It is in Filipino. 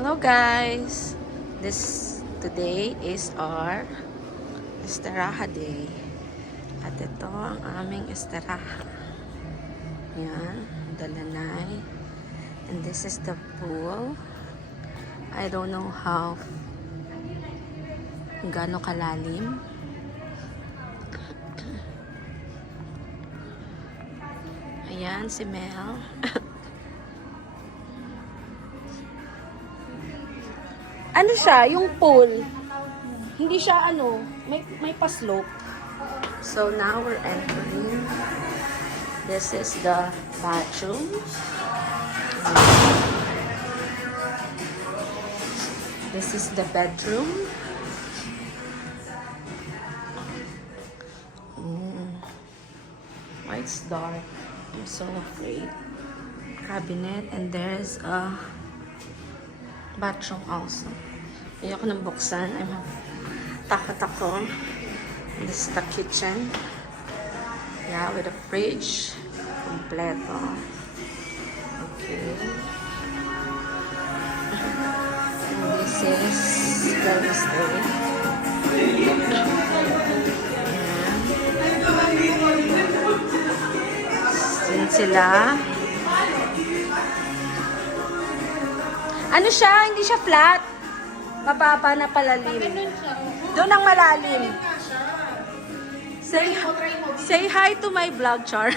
Hello guys! Today is our Esteraha Day. At ito ang aming Esteraha. Yan, Dalanay. And this is the pool. I don't know how gaano kalalim. Ayan si Mel. Ano siya? Yung pool. Hindi siya ano, may pa-slope. So now we're entering. This is the bathroom. This is the bedroom. Why it's dark? I'm so afraid. Cabinet, and there's a bathroom also. Ayoko nang buksan. I'm takot ako. This is the kitchen. Yeah, with a fridge. Kompleto. Okay. And this is the stay. Ayan. Sila. Ano siya? Hindi siya flat. Mababa na palalim. Doon ang malalim. Say hi to my vlog, Char.